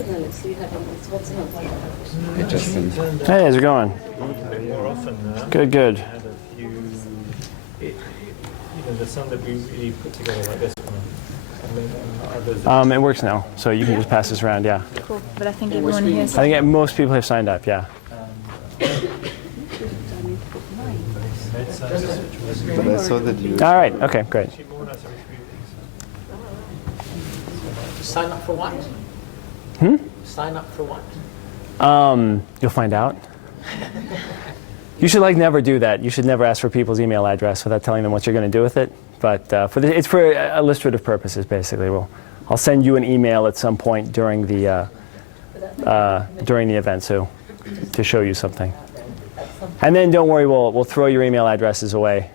Hey, Justin. Hey, how's it going? More often now. Good, good. We had a few, there's some that we really put together like this one. And then others. It works now, so you can just pass this around, yeah. Cool, but I think everyone here is... I think most people have signed up, yeah. But I saw that you... All right, okay, great. Sign up for what? Sign up for what? You'll find out. You should never do that. You should never ask for people's email address without telling them what you're going to do with it. But it's for illustrative purposes, basically. I'll send you an email at some point during the event, so to show you something. And then don't worry, we'll throw your email addresses away.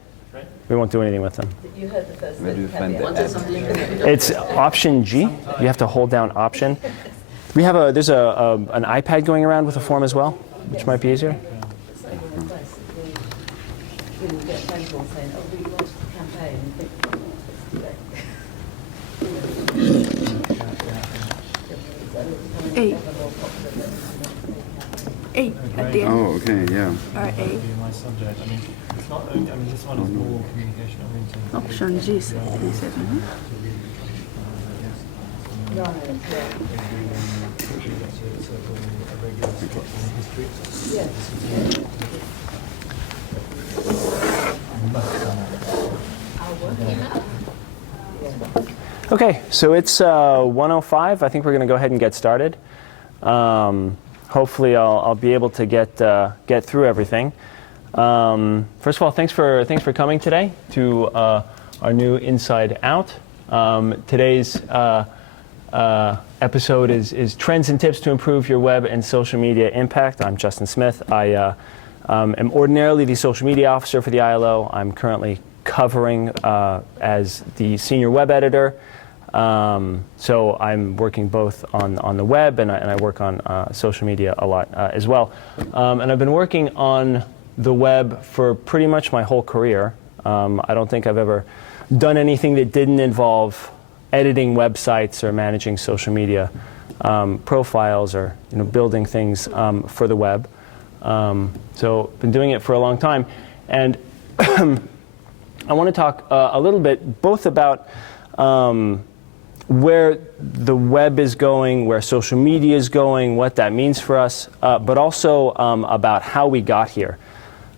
We won't do anything with them. You heard the first Where do you find caveat. that? It's Option G. You have to hold down Option. There's an iPad going around with a form as well, which might be easier. We will get phone calls saying, oh, we launched the campaign. A at the end. Oh, okay, yeah. Or A. My subject. I mean, it's not. I mean, this one is more communication oriented. Option G, he said. Okay, so it's 1:05. I think we're going to go ahead and get started. Hopefully, I'll be able to get through everything. First of all, thanks for coming today to our new Inside Out. Today's episode is Trends and Tips to Improve Your Web and Social Media Impact. I'm Justin Smith. I am ordinarily the social media officer for the ILO. I'm currently covering as the senior web editor. So I'm working both on the web and I work on social media a lot as well. And I've been working on the web for pretty much my whole career. I don't think I've ever done anything that didn't involve editing websites or managing social media profiles or building things for the web. So been doing it for a long time. And I want to talk a little bit both about where the web is going, where social media is going, what that means for us, but also about how we got here.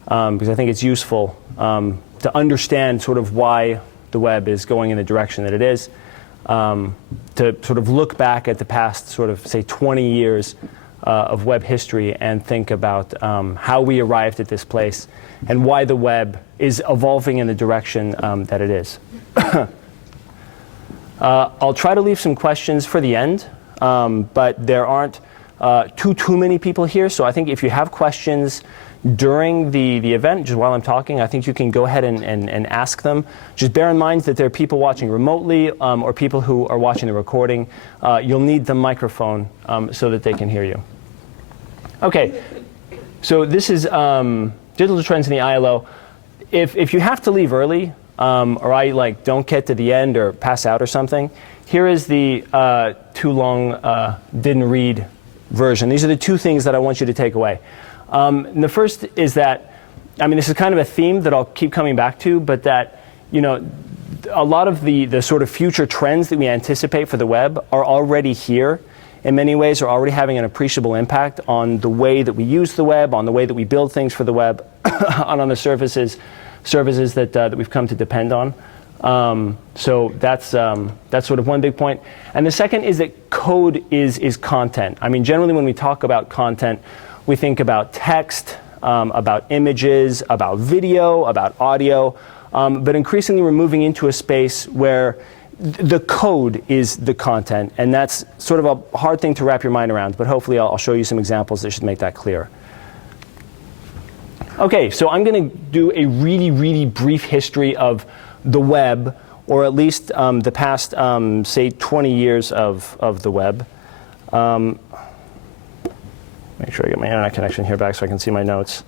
Because I think it's useful to understand sort of why the web is going in the direction that it is, to sort of look back at the past sort of, say, 20 years of web history and think about how we arrived at this place and why the web is evolving in the direction that it is. I'll try to leave some questions for the end, but there aren't too many people here, so I think if you have questions during the event, just while I'm talking, I think you can go ahead and ask them. Just bear in mind that there are people watching remotely or people who are watching the recording. You'll need the microphone so that they can hear you. Okay, so this is Digital Trends in the ILO. If you have to leave early, or I don't get to the end or pass out or something, here is the too long didn't read version. These are the two things that I want you to take away. And the first is that, I mean, this is kind of a theme that I'll keep coming back to, but that, a lot of the sort of future trends that we anticipate for the web are already here. In many ways, are already having an appreciable impact on the way that we use the web, on the way that we build things for the web, and on the services that we've come to depend on. So that's sort of one big point. And the second is that code is content. I mean, generally when we talk about content, we think about text, about images, about video, about audio, but increasingly we're moving into a space where the code is the content, and that's sort of a hard thing to wrap your mind around, but hopefully I'll show you some examples that should make that clear. Okay, so I'm going to do a really brief history of the web, or at least the past, say, 20 years of the web. Make sure I get my internet connection here back so I can see my notes.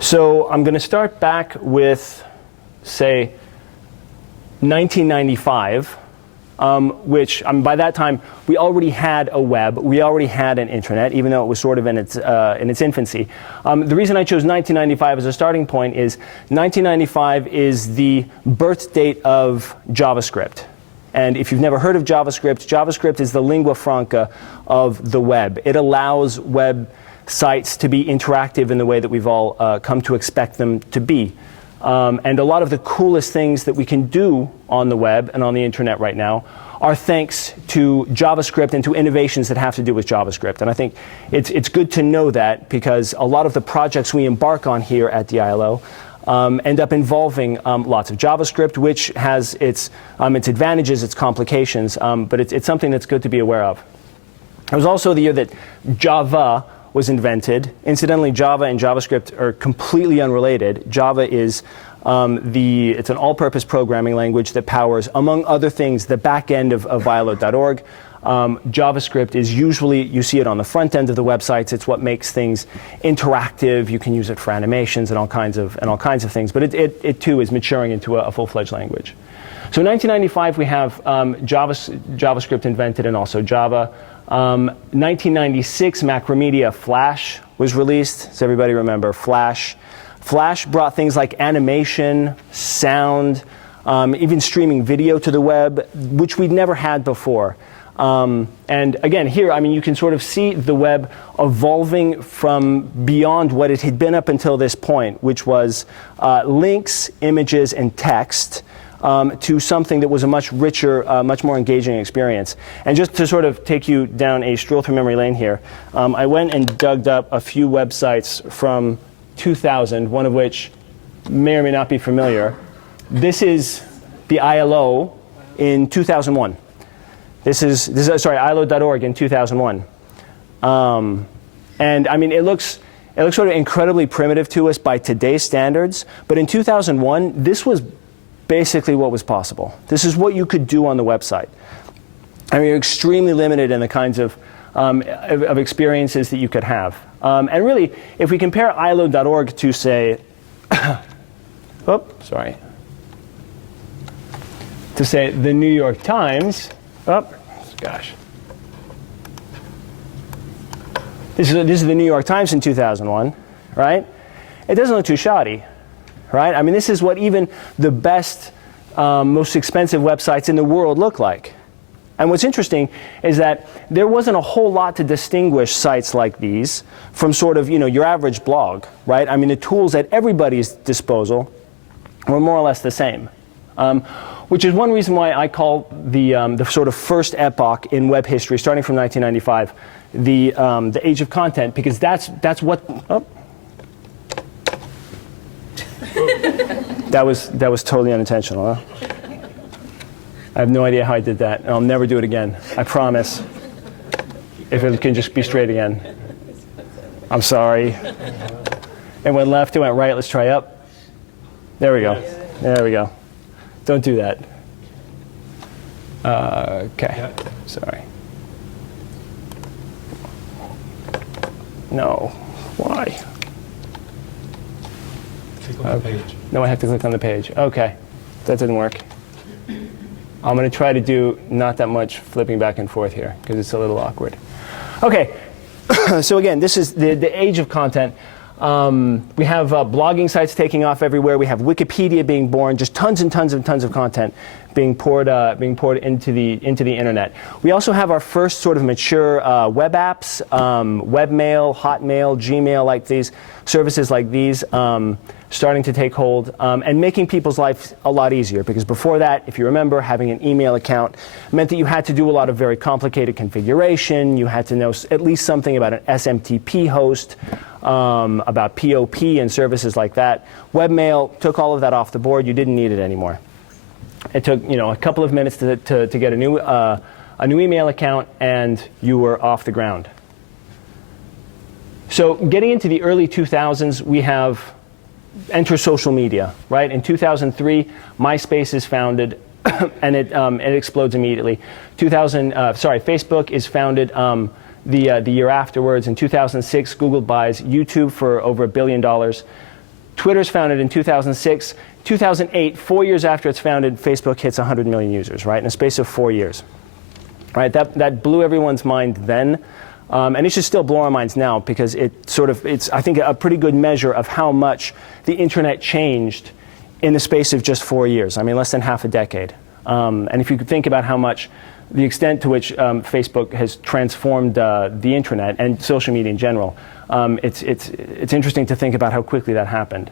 So I'm going to start back with say, 1995, which by that time we already had a web, we already had an internet, even though it was sort of in its infancy. The reason I chose 1995 as a starting point is 1995 is the birth date of JavaScript. And if you've never heard of JavaScript, JavaScript is the lingua franca of the web. It allows web sites to be interactive in the way that we've all come to expect them to be. And a lot of the coolest things that we can do on the web and on the internet right now are thanks to JavaScript and to innovations that have to do with JavaScript. And I think it's good to know that, because a lot of the projects we embark on here at the ILO end up involving lots of JavaScript, which has its advantages, its complications, but it's something that's good to be aware of. It was also the year that Java was invented. Incidentally, Java and JavaScript are completely unrelated. Java is it's an all-purpose programming language that powers, among other things, the back end of ILO.org. JavaScript is usually, you see it on the front end of the websites. It's what makes things interactive. You can use it for animations and all kinds of things. But it too is maturing into a full-fledged language. So in 1995, we have JavaScript invented, and also Java. 1996, Macromedia Flash was released. Does everybody remember Flash? Flash brought things like animation, sound, even streaming video to the web, which we'd never had before. And again, here, I mean, you can sort of see the web evolving from beyond what it had been up until this point, which was links, images, and text, to something that was a much richer, much more engaging experience. And just to sort of take you down a stroll through memory lane here, I went and dug up a few websites from 2000, one of which may or may not be familiar. This is the ILO in 2001. This is ILO.org in 2001. And I mean, it looks sort of incredibly primitive to us by today's standards, but in 2001, this was basically what was possible. This is what you could do on the website. I mean, you're extremely limited in the kinds of experiences that you could have. And really, if we compare ILO.org to, say, to say the New York Times, gosh. This is the New York Times in 2001, right? It doesn't look too shoddy, right? I mean, this is what even the best, most expensive websites in the world look like. And what's interesting is that there wasn't a whole lot to distinguish sites like these from sort of, your average blog, right? I mean, the tools at everybody's disposal were more or less the same. Which is one reason why I call the sort of first epoch in web history, starting from 1995, the age of content, because that's what. Oh. That was totally unintentional. Huh? I have no idea how I did that, and I'll never do it again. I promise. If it can just be straight again. I'm sorry. It went left, it went right. Let's try up. There we go. There we go. Don't do that. Okay. Sorry. No. Why? Click on the page. No, I have to click on the page. Okay. That didn't work. I'm going to try to do not that much flipping back and forth here, because it's a little awkward. Okay. So again, this is the age of content. We have blogging sites taking off everywhere. We have Wikipedia being born. Just tons and tons and tons of content being poured into the internet. We also have our first sort of mature web apps, webmail, Hotmail, Gmail, like these services like these, starting to take hold and making people's lives a lot easier. Because before that, if you remember, having an email account meant that you had to do a lot of very complicated configuration. You had to know at least something about an SMTP host. About POP and services like that. Webmail took all of that off the board. You didn't need it anymore. It took a couple of minutes to get a new email account, and you were off the ground. So getting into the early 2000s, we have enter social media. Right in 2003, MySpace is founded, and it explodes immediately. Facebook is founded. The year afterwards, in 2006, Google buys YouTube for over $1 billion. Twitter's founded in 2006. 2008, 4 years after it's founded, Facebook hits 100 million users, right, in a space of 4 years. Right, that blew everyone's mind then, and it should still blow our minds now because it's I think a pretty good measure of how much the internet changed in the space of just 4 years. I mean, less than half a decade. And if you could think about how much, the extent to which Facebook has transformed the internet and social media in general, it's interesting to think about how quickly that happened.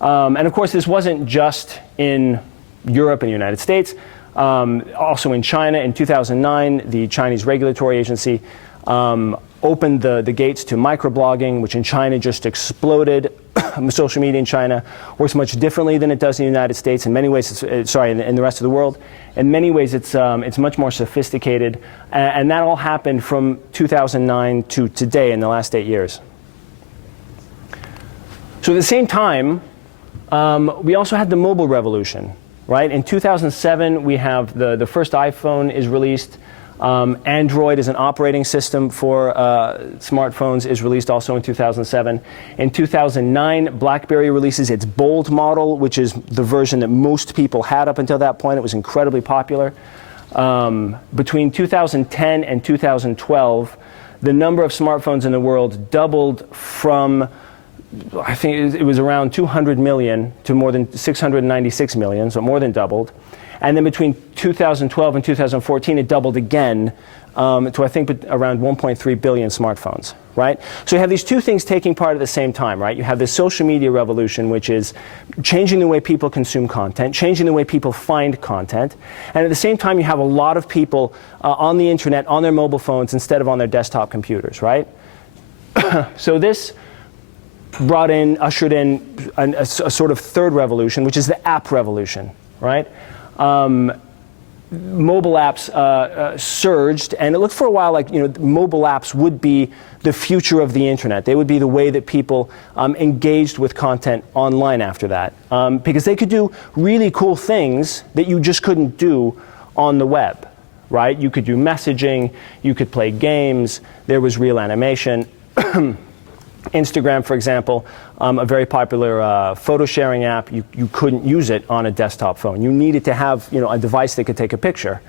And of course, this wasn't just in Europe and the United States. Also in China, in 2009, the Chinese regulatory agency opened the gates to microblogging, which in China just exploded. Social media in China works much differently than it does in the United States. In many ways, in the rest of the world. In many ways, it's much more sophisticated. And that all happened from 2009 to today in the last 8 years. So at the same time, we also had the mobile revolution. Right? In 2007, we have the first iPhone is released. Android as an operating system for smartphones is released also in 2007. In 2009, BlackBerry releases its Bold model, which is the version that most people had up until that point. It was incredibly popular. Between 2010 and 2012, the number of smartphones in the world doubled from, I think it was around 200 million to more than 696 million, so more than doubled. And then between 2012 and 2014, it doubled again to, I think, around 1.3 billion smartphones, right? So you have these two things taking part at the same time, right? You have this social media revolution, which is changing the way people consume content, changing the way people find content. And at the same time, you have a lot of people on the internet, on their mobile phones, instead of on their desktop computers, right? So this ushered in a sort of third revolution, which is the app revolution, right? Mobile apps surged, and it looked for a while like mobile apps would be the future of the internet. They would be the way that people engaged with content online after that, because they could do really cool things that you just couldn't do on the web, right? You could do messaging, you could play games, there was real animation. Instagram, for example, a very popular photo sharing app, you couldn't use it on a desktop phone. You needed to have a device that could take a picture.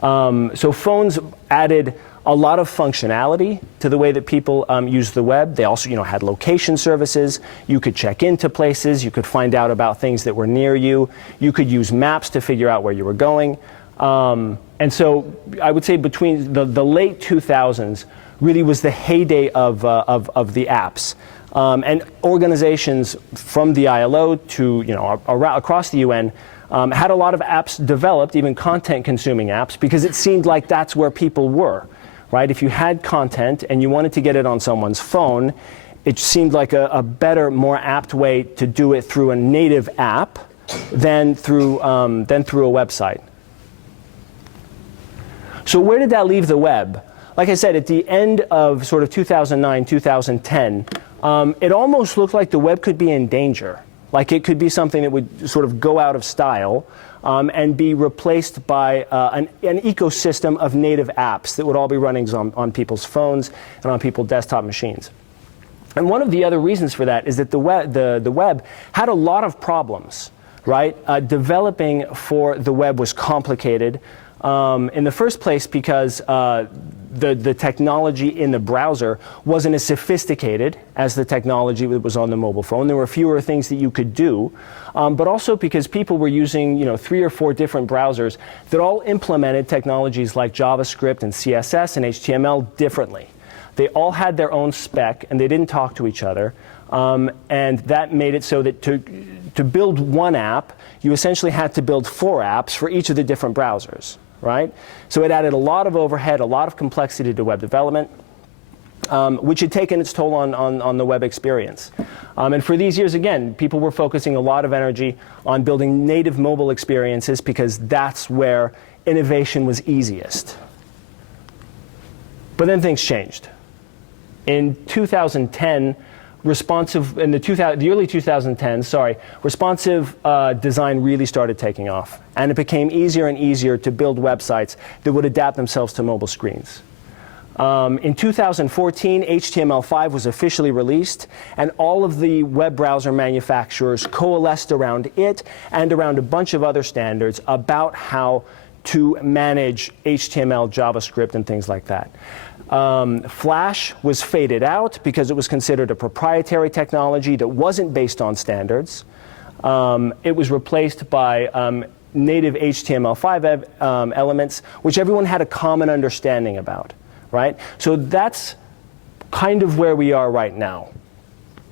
So phones added a lot of functionality to the way that people use the web. They also had location services. You could check into places. You could find out about things that were near you. You could use maps to figure out where you were going. And so I would say between the late 2000s, really was the heyday of the apps. And organizations from the ILO to across the UN had a lot of apps developed, even content-consuming apps, because it seemed like that's where people were, right? If you had content and you wanted to get it on someone's phone, it seemed like a better, more apt way to do it through a native app than through a website. So where did that leave the web? Like I said, at the end of sort of 2009, 2010, it almost looked like the web could be in danger. Like it could be something that would sort of go out of style and be replaced by an ecosystem of native apps that would all be running on people's phones and on people's desktop machines. And one of the other reasons for that is that the web had a lot of problems, right? Developing for the web was complicated. In the first place because the technology in the browser wasn't as sophisticated as the technology that was on the mobile phone. There were fewer things that you could do, but also because people were using 3 or 4 different browsers that all implemented technologies like JavaScript and CSS and HTML differently. They all had their own spec, and they didn't talk to each other. And that made it so that to build one app, you essentially had to build 4 apps for each of the different browsers. Right? So it added a lot of overhead, a lot of complexity to web development, which had taken its toll on the web experience. And for these years, again, people were focusing a lot of energy on building native mobile experiences because that's where innovation was easiest. But then things changed. In 2010, the early 2010s, responsive design really started taking off. And it became easier and easier to build websites that would adapt themselves to mobile screens. In 2014, HTML5 was officially released, and all of the web browser manufacturers coalesced around it and around a bunch of other standards about how to manage HTML, JavaScript, and things like that. Flash was faded out because it was considered a proprietary technology that wasn't based on standards. It was replaced by native HTML5 elements, which everyone had a common understanding about. Right? So that's kind of where we are right now.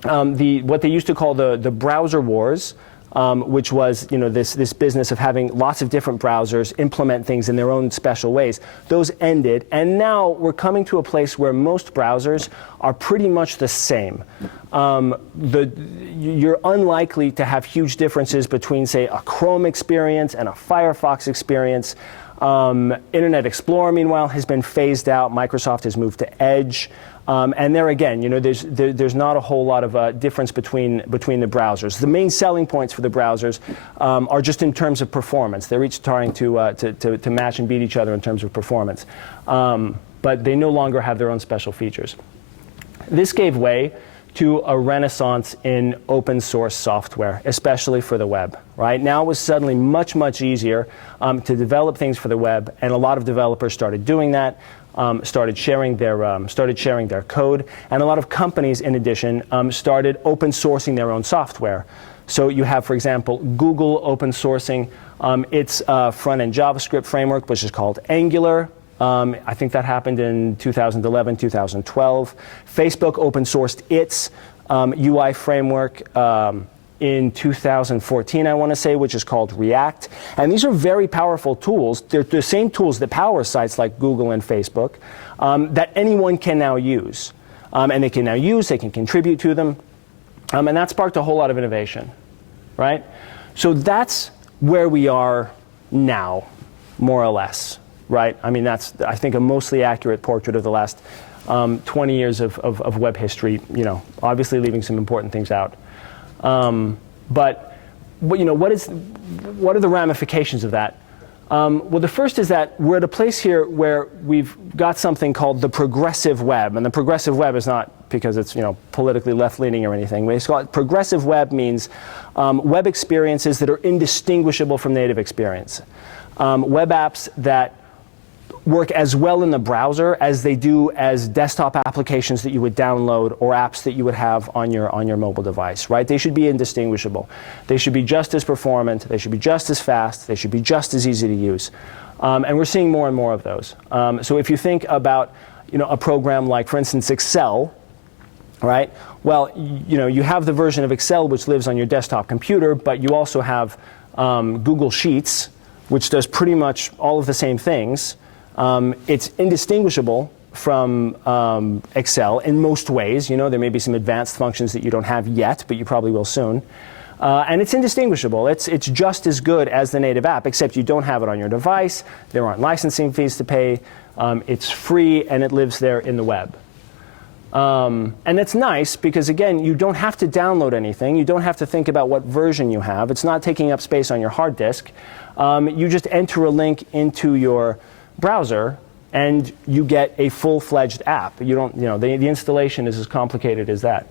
What they used to call the browser wars, which was this business of having lots of different browsers implement things in their own special ways, those ended. And now we're coming to a place where most browsers are pretty much the same. You're unlikely to have huge differences between, say, a Chrome experience and a Firefox experience. Internet Explorer, meanwhile, has been phased out. Microsoft has moved to Edge. And there again, there's not a whole lot of difference between the browsers. The main selling points for the browsers are just in terms of performance. They're each trying to match and beat each other in terms of performance. But they no longer have their own special features. This gave way to a renaissance in open source software, especially for the web. Right? Now it was suddenly much, much easier to develop things for the web, and a lot of developers started doing that, started sharing their code, and a lot of companies, in addition, started open sourcing their own software. So you have, for example, Google open sourcing its front-end JavaScript framework, which is called Angular. I think that happened in 2011, 2012. Facebook open sourced its UI framework in 2014, I want to say, which is called React. And these are very powerful tools. They're the same tools that power sites like Google and Facebook that anyone can now use. And they can contribute to them. And that sparked a whole lot of innovation, right? So that's where we are now, more or less. Right? I mean, that's, I think, a mostly accurate portrait of the last 20 years of web history, obviously leaving some important things out. But what are the ramifications of that? Well, the first is that we're at a place here where we've got something called the progressive web. And the progressive web is not because it's politically left-leaning or anything. Progressive web means web experiences that are indistinguishable from native experience. Web apps that work as well in the browser as they do as desktop applications that you would download or apps that you would have on your mobile device, right? They should be indistinguishable. They should be just as performant. They should be just as fast. They should be just as easy to use. And we're seeing more and more of those. So if you think about a program like, for instance, Excel, right? Well, you have the version of Excel which lives on your desktop computer, but you also have Google Sheets, which does pretty much all of the same things. It's indistinguishable from Excel in most ways. There may be some advanced functions that you don't have yet, but you probably will soon. And it's indistinguishable. It's just as good as the native app, except you don't have it on your device. There aren't licensing fees to pay. It's free, and it lives there in the web. And it's nice because, again, you don't have to download anything. You don't have to think about what version you have. It's not taking up space on your hard disk. You just enter a link into your browser, and you get a full-fledged app. You don't, the installation is as complicated as that.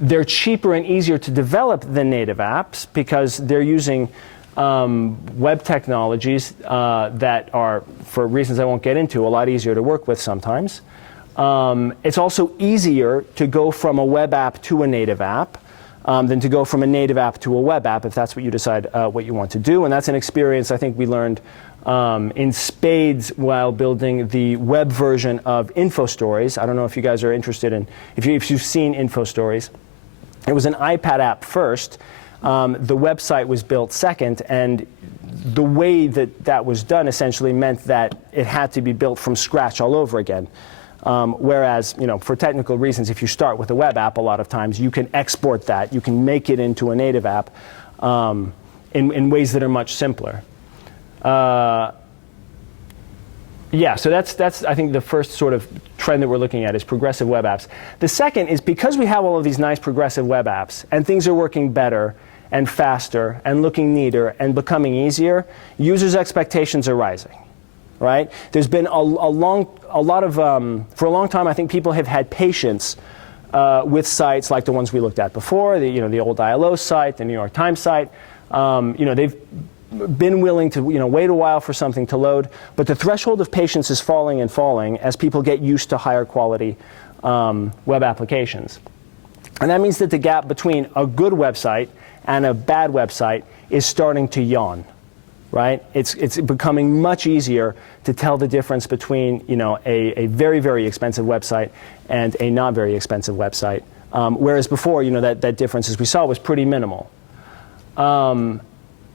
They're cheaper and easier to develop than native apps because they're using web technologies that are, for reasons I won't get into, a lot easier to work with sometimes. It's also easier to go from a web app to a native app than to go from a native app to a web app if that's what you decide what you want to do. And that's an experience I think we learned in spades while building the web version of InfoStories. I don't know if you guys are interested in, if you've seen InfoStories. It was an iPad app first. The website was built second, and the way that was done essentially meant that it had to be built from scratch all over again. Whereas, for technical reasons, if you start with a web app, a lot of times you can export that. You can make it into a native app in ways that are much simpler. Yeah, so that's I think the first sort of trend that we're looking at is progressive web apps. The second is because we have all of these nice progressive web apps and things are working better and faster and looking neater and becoming easier, users' expectations are rising. right? There's been for a long time, I think people have had patience with sites like the ones we looked at before, the old ILO site, the New York Times site. They've been willing to wait a while for something to load, but the threshold of patience is falling and falling as people get used to higher quality web applications. And that means that the gap between a good website and a bad website is starting to yawn, right? It's becoming much easier to tell the difference between a very, very expensive website and a not very expensive website, whereas before that difference, as we saw, was pretty minimal.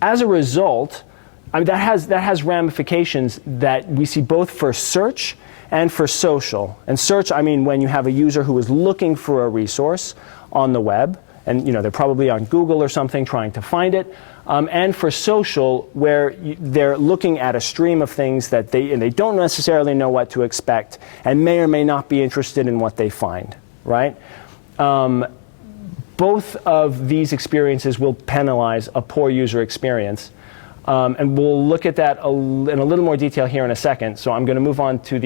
As a result, that has ramifications that we see both for search and for social. And search, I mean when you have a user who is looking for a resource on the web, and they're probably on Google or something trying to find it, and for social, where they're looking at a stream of things that they don't necessarily know what to expect and may or may not be interested in what they find, right? Both of these experiences will penalize a poor user experience. And we'll look at that in a little more detail here in a second. So I'm going to move on to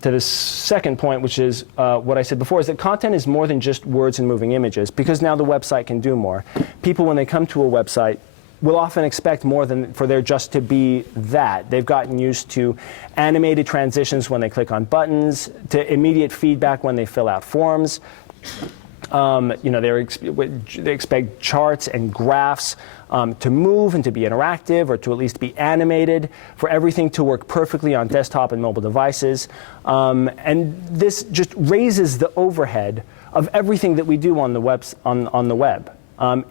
the second point, which is what I said before, is that content is more than just words and moving images, because now the website can do more. People, when they come to a website, will often expect more than for there just to be that. They've gotten used to animated transitions when they click on buttons, to immediate feedback when they fill out forms. They expect charts and graphs to move and to be interactive, or to at least be animated, for everything to work perfectly on desktop and mobile devices. And this just raises the overhead of everything that we do on the web.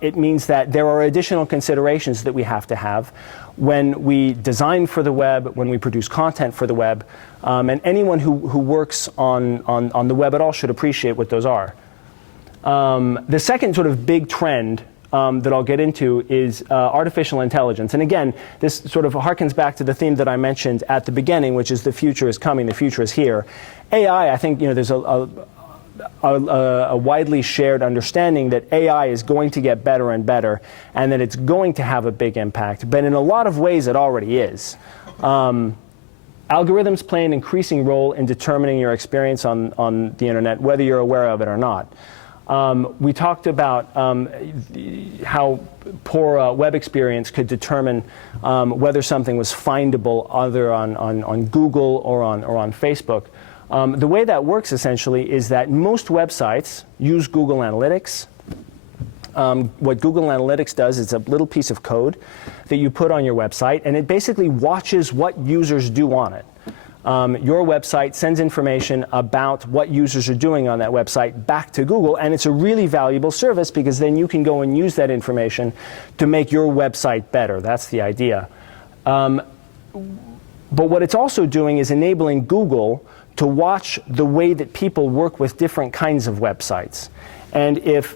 It means that there are additional considerations that we have to have when we design for the web, when we produce content for the web, and anyone who works on the web at all should appreciate what those are. The second sort of big trend that I'll get into is artificial intelligence. And again, this sort of harkens back to the theme that I mentioned at the beginning, which is the future is coming, the future is here. AI, I think there's a widely shared understanding that AI is going to get better and better, and that it's going to have a big impact. But in a lot of ways, it already is. Algorithms play an increasing role in determining your experience on the internet, whether you're aware of it or not. We talked about how poor web experience could determine whether something was findable either on Google or on Facebook. The way that works essentially is that most websites use Google Analytics. What Google Analytics does is a little piece of code that you put on your website, and it basically watches what users do on it. Your website sends information about what users are doing on that website back to Google, and it's a really valuable service because then you can go and use that information to make your website better. That's the idea. But what it's also doing is enabling Google to watch the way that people work with different kinds of websites. And if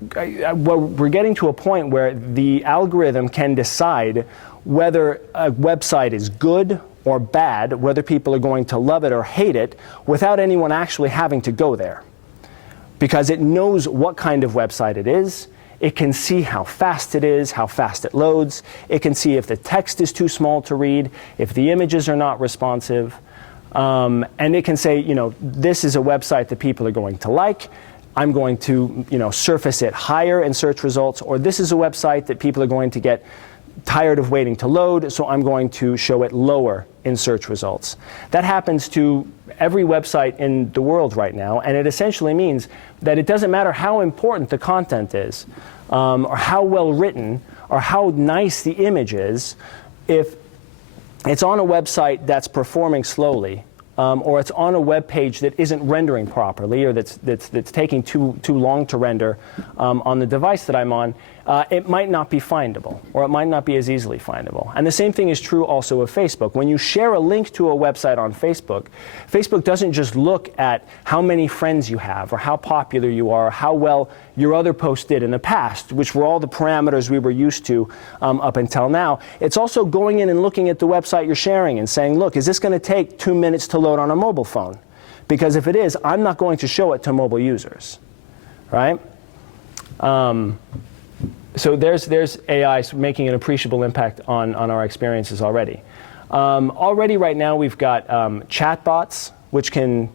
we're getting to a point where the algorithm can decide whether a website is good or bad, whether people are going to love it or hate it, without anyone actually having to go there. Because it knows what kind of website it is. It can see how fast it is, how fast it loads. It can see if the text is too small to read, if the images are not responsive. And it can say, this is a website that people are going to like. I'm going to, surface it higher in search results. Or this is a website that people are going to get tired of waiting to load, so I'm going to show it lower in search results. That happens to every website in the world right now, and it essentially means that it doesn't matter how important the content is, or how well written, or how nice the image is, if it's on a website that's performing slowly, or it's on a web page that isn't rendering properly, or that's taking too long to render on the device that I'm on, it might not be findable, or it might not be as easily findable. And the same thing is true also of Facebook. When you share a link to a website on Facebook, Facebook doesn't just look at how many friends you have, or how popular you are, or how well your other post did in the past, which were all the parameters we were used to up until now. It's also going in and looking at the website you're sharing and saying, look, is this going to take 2 minutes to load on a mobile phone? Because if it is, I'm not going to show it to mobile users, right? So there's AI making an appreciable impact on our experiences already. Already right now we've got chatbots, which can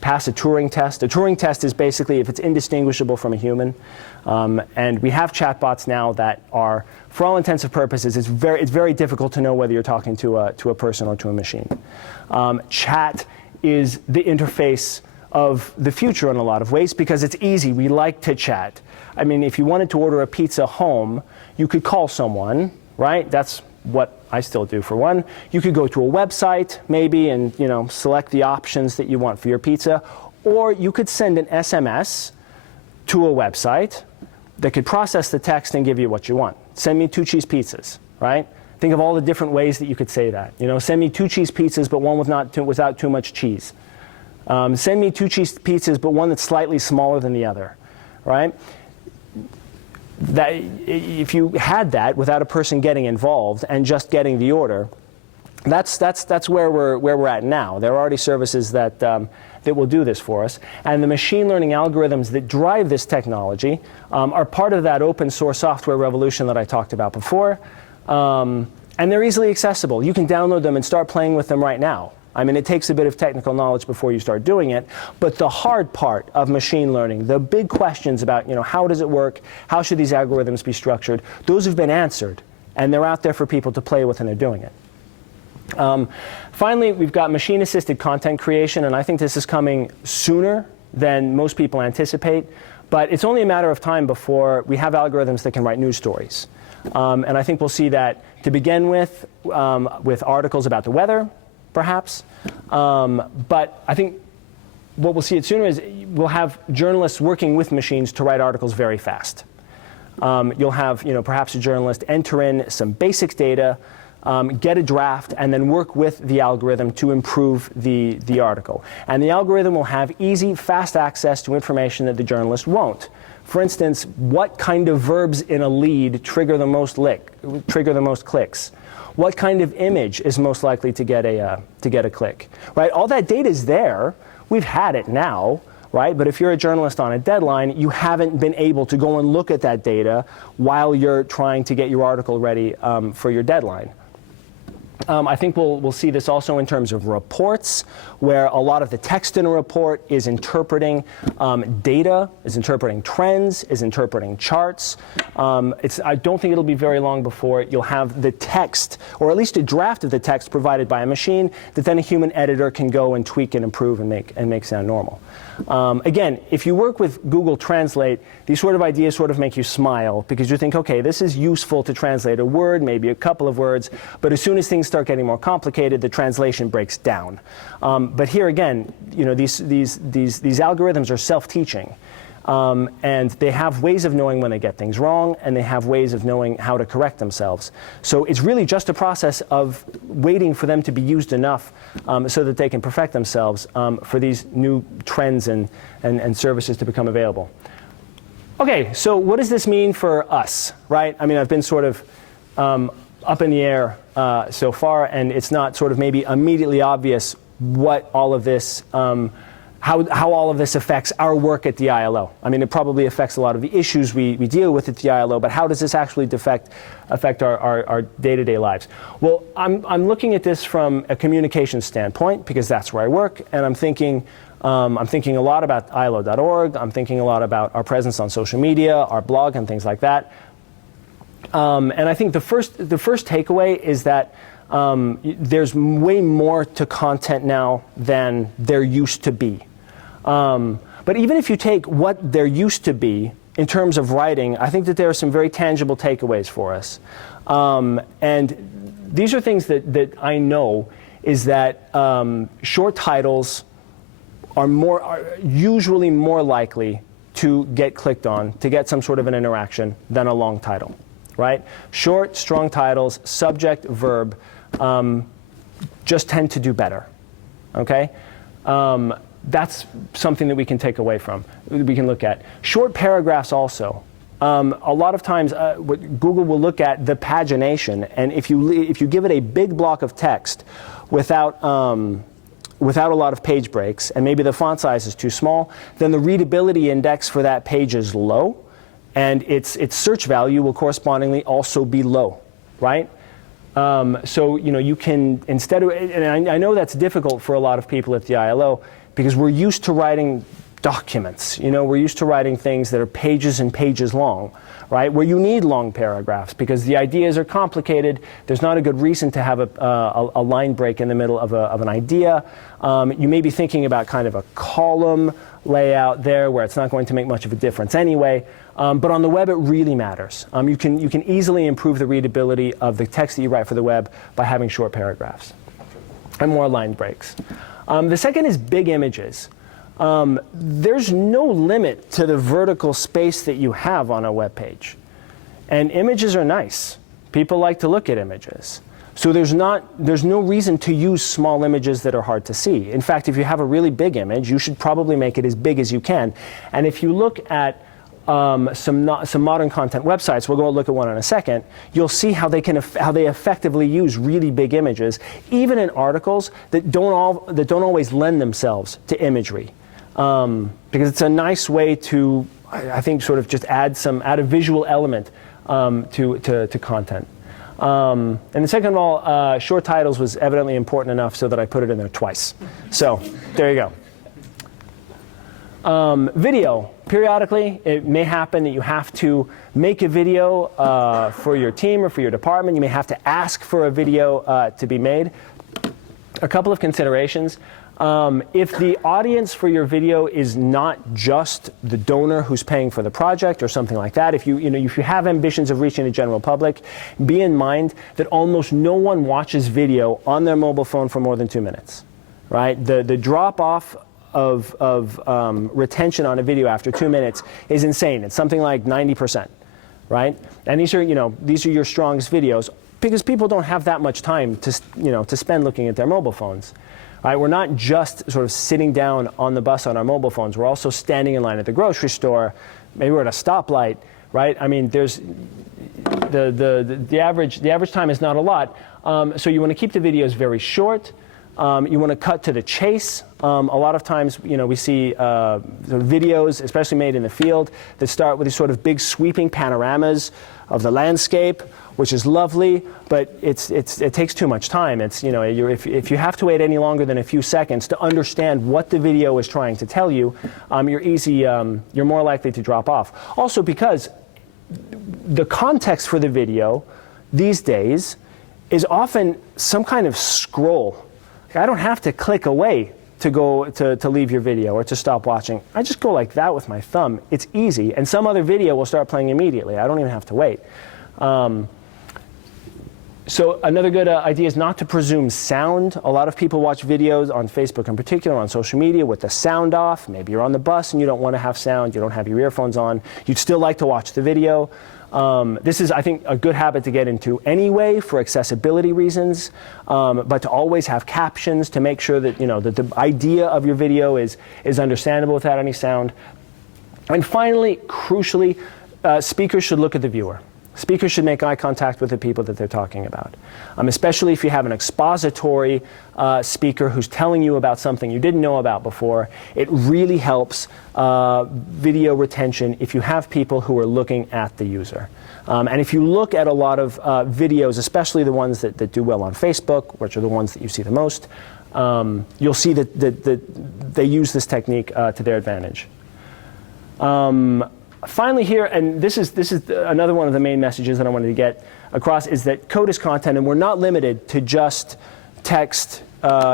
pass a Turing test. A Turing test is basically if it's indistinguishable from a human. And we have chatbots now that are, for all intents and purposes, it's very difficult to know whether you're talking to a person or to a machine. Chat is the interface of the future in a lot of ways because it's easy. We like to chat. I mean, if you wanted to order a pizza home, you could call someone, right? That's what I still do for one. You could go to a website maybe and select the options that you want for your pizza, or you could send an SMS to a website that could process the text and give you what you want. Send me 2 cheese pizzas, right? Think of all the different ways that you could say that. Send me 2 cheese pizzas, but one without too much cheese. Send me 2 cheese pizzas, but one that's slightly smaller than the other, right? That if you had that without a person getting involved and just getting the order, that's where we're at now. There are already services that will do this for us, and the machine learning algorithms that drive this technology are part of that open source software revolution that I talked about before, and they're easily accessible. You can download them and start playing with them right now. I mean, it takes a bit of technical knowledge before you start doing it, but the hard part of machine learning, the big questions about, how does it work, how should these algorithms be structured, those have been answered, and they're out there for people to play with, and they're doing it. Finally, we've got machine-assisted content creation, and I think this is coming sooner than most people anticipate, but it's only a matter of time before we have algorithms that can write news stories. And I think we'll see that to begin with articles about the weather, perhaps. But I think what we'll see it sooner is we'll have journalists working with machines to write articles very fast. You'll have perhaps a journalist enter in some basic data, get a draft, and then work with the algorithm to improve the article. And the algorithm will have easy, fast access to information that the journalist won't. For instance, what kind of verbs in a lead trigger the most clicks? What kind of image is most likely to get a click? Right? All that data is there. We've had it now, right? But if you're a journalist on a deadline, you haven't been able to go and look at that data while you're trying to get your article ready for your deadline. I think we'll see this also in terms of reports, where a lot of the text in a report is interpreting data, is interpreting trends, is interpreting charts. I don't think it'll be very long before you'll have the text, or at least a draft of the text provided by a machine that then a human editor can go and tweak and improve and make sound normal. Again, if you work with Google Translate, these sort of ideas sort of make you smile because you think, okay, this is useful to translate a word, maybe a couple of words, but as soon as things start getting more complicated, the translation breaks down. But here again, these algorithms are self-teaching, and they have ways of knowing when they get things wrong, and they have ways of knowing how to correct themselves. So it's really just a process of waiting for them to be used enough so that they can perfect themselves for these new trends and services to become available. Okay, so what does this mean for us, right? I mean, I've been sort of up in the air so far, and it's not sort of maybe immediately obvious what all of this, how all of this affects our work at the ILO. I mean, it probably affects a lot of the issues we deal with at the ILO, but how does this actually affect our day-to-day lives? Well, I'm looking at this from a communication standpoint because that's where I work, and I'm thinking a lot about ILO.org. I'm thinking a lot about our presence on social media, our blog, and things like that. And I think the first takeaway is that there's way more to content now than there used to be. But even if you take what there used to be in terms of writing, I think that there are some very tangible takeaways for us. And these are things that I know is that short titles are usually more likely to get clicked on, to get some sort of an interaction than a long title. Right? Short, strong titles, subject, verb, just tend to do better. Okay? That's something that we can take away from, we can look at. Short paragraphs also. A lot of times, Google will look at the pagination, and if you give it a big block of text without a lot of page breaks, and maybe the font size is too small, then the readability index for that page is low. and its search value will correspondingly also be low, right? So you can, instead of, and I know that's difficult for a lot of people at the ILO because we're used to writing documents. We're used to writing things that are pages and pages long, right? Where you need long paragraphs because the ideas are complicated. There's not a good reason to have a line break in the middle of an idea. You may be thinking about kind of a column layout there where it's not going to make much of a difference anyway. But on the web, it really matters. You can easily improve the readability of the text that you write for the web by having short paragraphs and more line breaks. The second is big images. There's no limit to the vertical space that you have on a web page. And images are nice. People like to look at images. So there's no reason to use small images that are hard to see. In fact, if you have a really big image, you should probably make it as big as you can. And if you look at some modern content websites, we'll go look at one in a second, you'll see how they effectively use really big images, even in articles that don't always lend themselves to imagery. Because it's a nice way to, I think, sort of just add a visual element to content. And the second of all, short titles was evidently important enough so that I put it in there twice. So there you go. Video. Periodically, it may happen that you have to make a video for your team or for your department. You may have to ask for a video to be made. A couple of considerations. If the audience for your video is not just the donor who's paying for the project or something like that, if you have ambitions of reaching the general public, be in mind that almost no one watches video on their mobile phone for more than 2 minutes, right? The drop-off of retention on a video after 2 minutes is insane. It's something like 90%, right? And these are your strongest videos because people don't have that much time to spend looking at their mobile phones. Right, we're not just sort of sitting down on the bus on our mobile phones. We're also standing in line at the grocery store. Maybe we're at a stoplight, right? I mean, there's the average time is not a lot. So you want to keep the videos very short. You want to cut to the chase. A lot of times, we see videos, especially made in the field, that start with these sort of big sweeping panoramas of the landscape, which is lovely, but it takes too much time. If you have to wait any longer than a few seconds to understand what the video is trying to tell you, you're more likely to drop off. Also because the context for the video these days is often some kind of scroll. I don't have to click away to leave your video or to stop watching. I just go like that with my thumb. It's easy, and some other video will start playing immediately. I don't even have to wait. So another good idea is not to presume sound. A lot of people watch videos on Facebook in particular, on social media, with the sound off. Maybe you're on the bus and you don't want to have sound. You don't have your earphones on. You'd still like to watch the video. This is, I think, a good habit to get into anyway for accessibility reasons, but to always have captions to make sure that, that the idea of your video is understandable without any sound. And finally, crucially, speakers should look at the viewer. Speakers should make eye contact with the people that they're talking about, especially if you have an expository speaker who's telling you about something you didn't know about before. It really helps video retention if you have people who are looking at the user. And if you look at a lot of videos, especially the ones that do well on Facebook, which are the ones that you see the most, you'll see that they use this technique to their advantage. Finally here, and this is another one of the main messages that I wanted to get across, is that code is content, and we're not limited to just text,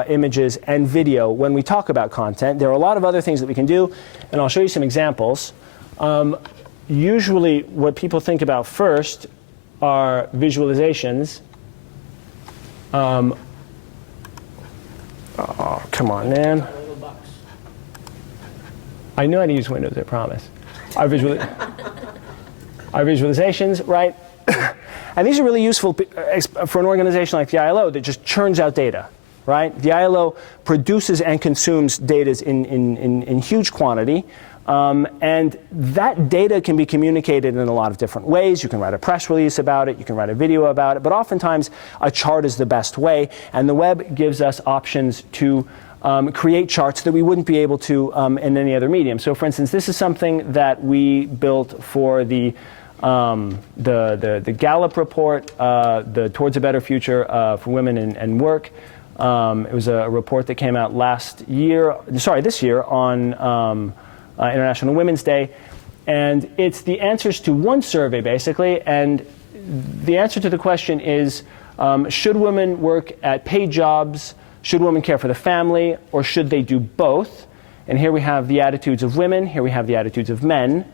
images, and video when we talk about content. There are a lot of other things that we can do, and I'll show you some examples. Usually what people think about first are visualizations. Oh, come on, man. I knew how to use Windows, I promise. Our visualizations, right? And these are really useful for an organization like the ILO that just churns out data, right? The ILO produces and consumes data in huge quantity, and that data can be communicated in a lot of different ways. You can write a press release about it, you can write a video about it, but oftentimes a chart is the best way, and the web gives us options to create charts that we wouldn't be able to in any other medium. So for instance, this is something that we built for the Gallup report, the Towards a Better Future for Women and Work. It was a report that came out this year on International Women's Day. And it's the answers to one survey, basically. And the answer to the question is, should women work at paid jobs? Should women care for the family? Or should they do both? And here we have the attitudes of women. Here we have the attitudes of men.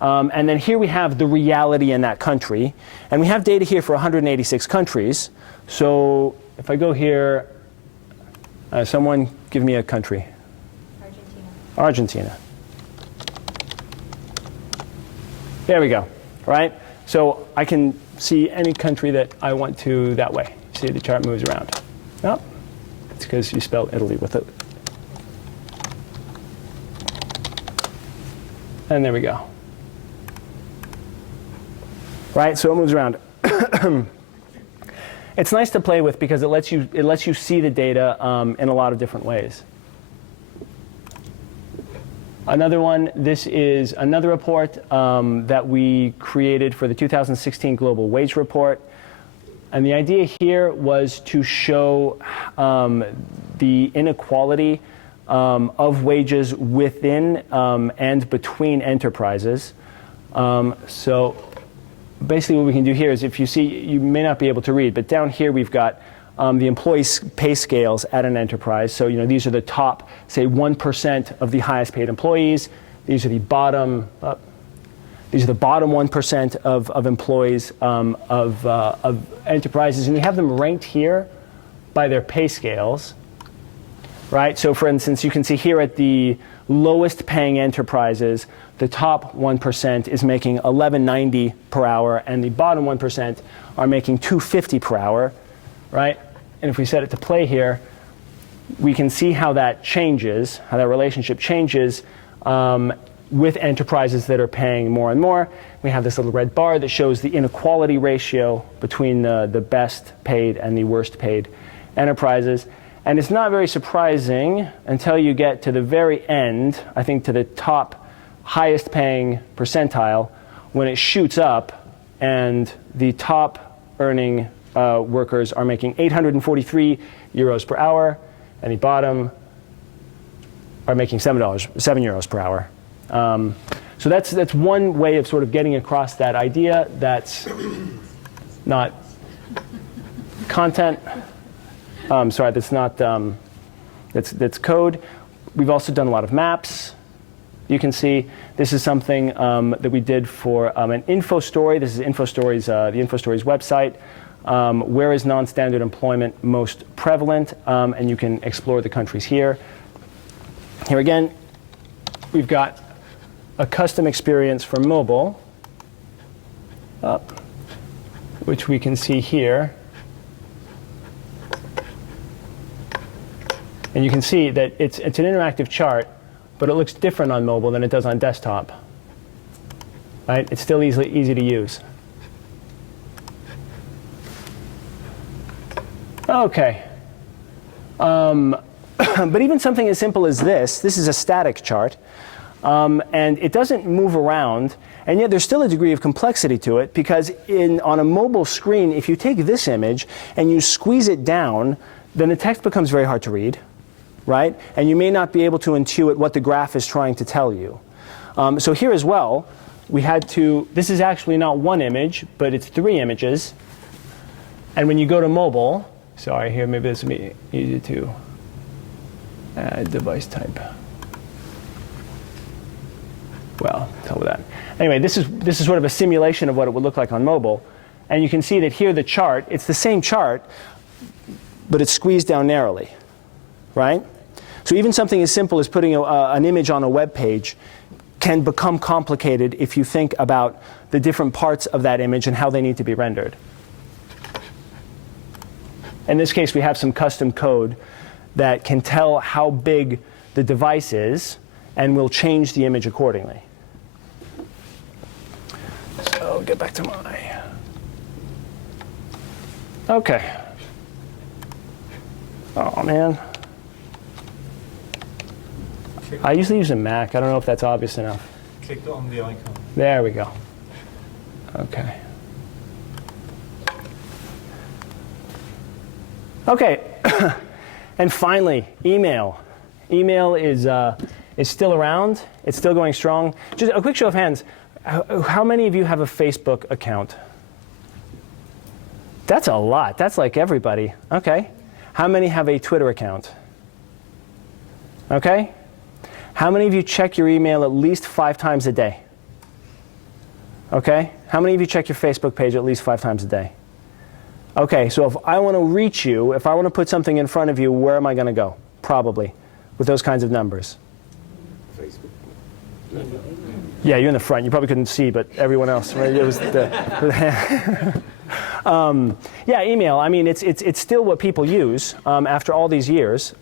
And then here we have the reality in that country. And we have data here for 186 countries. So if I go here, someone give me a country. Argentina. There we go, right? So I can see any country that I want to that way. See, the chart moves around. Oh, it's because you spelled Italy with it. And there we go. Right, so it moves around. It's nice to play with because it lets you see the data in a lot of different ways. Another one, this is another report that we created for the 2016 Global Wage Report. And the idea here was to show the inequality of wages within and between enterprises. So basically what we can do here is, if you see, you may not be able to read, but down here we've got the employee pay scales at an enterprise. So these are the top, say, 1% of the highest paid employees. These are the bottom 1% of employees of enterprises, and you have them ranked here by their pay scales, right? So for instance, you can see here at the lowest paying enterprises, the top 1% is making $11.90 per hour, and the bottom 1% are making $2.50 per hour, right? And if we set it to play here, we can see how that changes, how that relationship changes with enterprises that are paying more and more. We have this little red bar that shows the inequality ratio between the best paid and the worst paid enterprises. And it's not very surprising until you get to the very end, I think to the top highest paying percentile, when it shoots up and the top earning workers are making 843 euros per hour, and the bottom are making $7 euros per hour. So that's one way of sort of getting across that idea. That's not content. Sorry, that's not that's code. We've also done a lot of maps. You can see this is something that we did for an info story. This is InfoStories, the InfoStories website. Where is non-standard employment most prevalent? And you can explore the countries here. Here again, we've got a custom experience for mobile, which we can see here. And you can see that it's an interactive chart, but it looks different on mobile than it does on desktop. Right? It's still easy to use. Okay. But even something as simple as this is a static chart, and it doesn't move around, and yet there's still a degree of complexity to it, because on a mobile screen, if you take this image and you squeeze it down, then the text becomes very hard to read, right? And you may not be able to intuit what the graph is trying to tell you. So here as well, we had to, this is actually not one image, but it's 3 images. And when you go to mobile, sorry, here, maybe this would be easy to add device type. Well, hell with that. Anyway, this is sort of a simulation of what it would look like on mobile. And you can see that here the chart, it's the same chart, but it's squeezed down narrowly, right? So even something as simple as putting an image on a web page can become complicated if you think about the different parts of that image and how they need to be rendered. In this case, we have some custom code that can tell how big the device is and will change the image accordingly. So get back to my... OK. Oh, man. I usually use a Mac. I don't know if that's obvious enough. Click on the icon. There we go. Okay. Okay. And finally, email. Email is still around. It's still going strong. Just a quick show of hands. How many of you have a Facebook account? That's a lot. That's like everybody. Okay. How many have a Twitter account? Okay. How many of you check your email at least 5 times a day? Okay. How many of you check your Facebook page at least 5 times a day? Okay, so if I want to reach you, if I want to put something in front of you, where am I going to go? Probably with those kinds of numbers. Facebook. Yeah, you're in the front. You probably couldn't see, but everyone else, right? It was yeah, email. I mean, it's still what people use after all these years,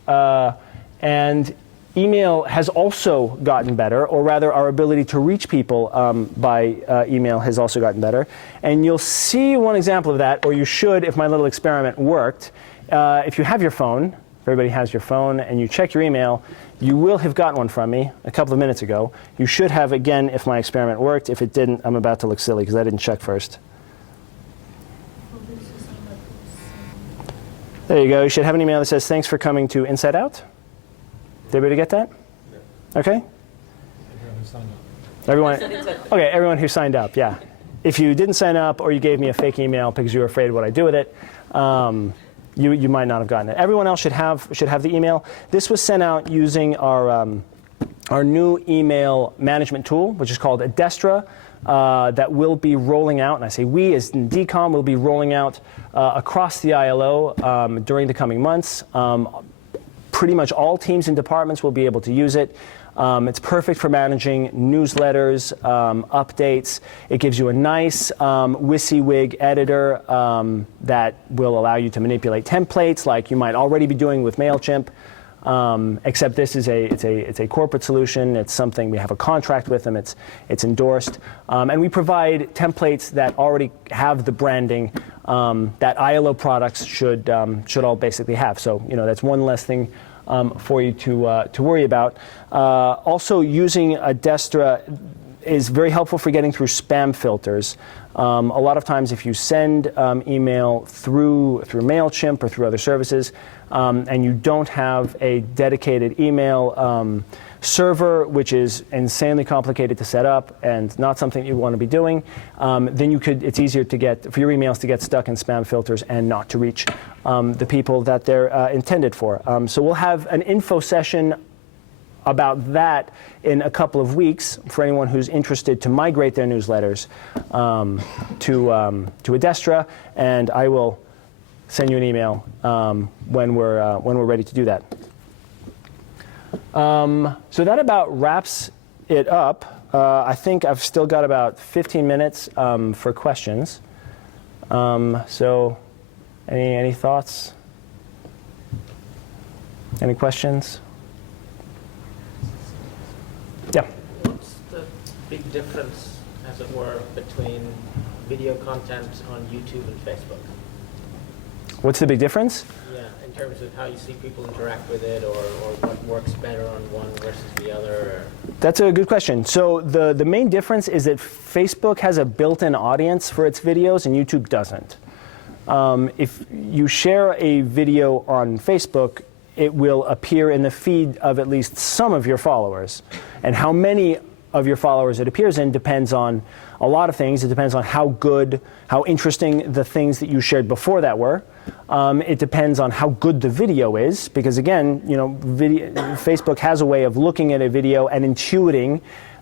and email has also gotten better, or rather, our ability to reach people by email has also gotten better. And you'll see one example of that, or you should, if my little experiment worked. If you have your phone, everybody has your phone, and you check your email, you will have gotten one from me a couple of minutes ago. You should have, again, if my experiment worked. If it didn't, I'm about to look silly because I didn't check first. There you go. You should have an email that says, "Thanks for coming to Inside Out." Did everybody get that? Okay. Everyone. Okay, everyone who signed up. Yeah. If you didn't sign up or you gave me a fake email because you were afraid of what I do with it, you might not have gotten it. Everyone else should have the email. This was sent out using our new email management tool, which is called Adestra, that will be rolling out, and I say we as in DCOMM will be rolling out across the ILO during the coming months. Pretty much all teams and departments will be able to use it. It's perfect for managing newsletters, updates. It gives you a nice WYSIWYG editor that will allow you to manipulate templates like you might already be doing with MailChimp. Except this is it's a corporate solution. It's something we have a contract with them. It's endorsed, and we provide templates that already have the branding that ILO products should all basically have. So that's one less thing for you to worry about. Also, using Adestra is very helpful for getting through spam filters. A lot of times, if you send email through MailChimp or through other services, and you don't have a dedicated email server, which is insanely complicated to set up and not something you want to be doing, then it's easier for your emails to get stuck in spam filters and not to reach the people that they're intended for. So we'll have an info session about that in a couple of weeks for anyone who's interested to migrate their newsletters to Adestra, and I will send you an email when we're ready to do that. So that about wraps it up. I think I've still got about 15 minutes for questions. So any thoughts? Any questions? Yeah. What's the big difference, as it were, between video content on YouTube and Facebook? What's the big difference? Yeah, in terms of how you see people interact with it, or what works better on one versus the other? That's a good question. So the main difference is that Facebook has a built-in audience for its videos and YouTube doesn't. If you share a video on Facebook, it will appear in the feed of at least some of your followers. And how many of your followers it appears in depends on a lot of things. It depends on how interesting the things that you shared before that were. It depends on how good the video is, because again, Facebook has a way of looking at a video and intuiting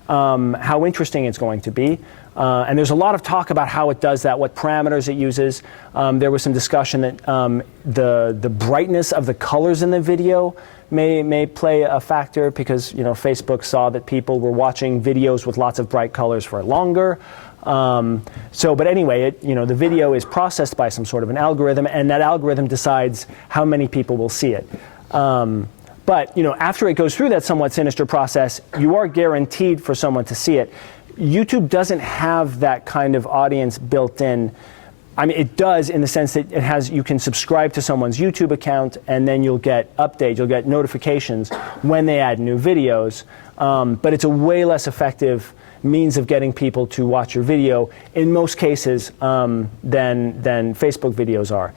how interesting it's going to be. And there's a lot of talk about how it does that, what parameters it uses. There was some discussion that the brightness of the colors in the video may play a factor, because Facebook saw that people were watching videos with lots of bright colors for longer. But anyway, the video is processed by some sort of an algorithm, and that algorithm decides how many people will see it. But after it goes through that somewhat sinister process, you are guaranteed for someone to see it. YouTube doesn't have that kind of audience built in I mean, it does in the sense that it has, you can subscribe to someone's YouTube account and then you'll get updates, you'll get notifications when they add new videos. But it's a way less effective means of getting people to watch your video in most cases than Facebook videos are.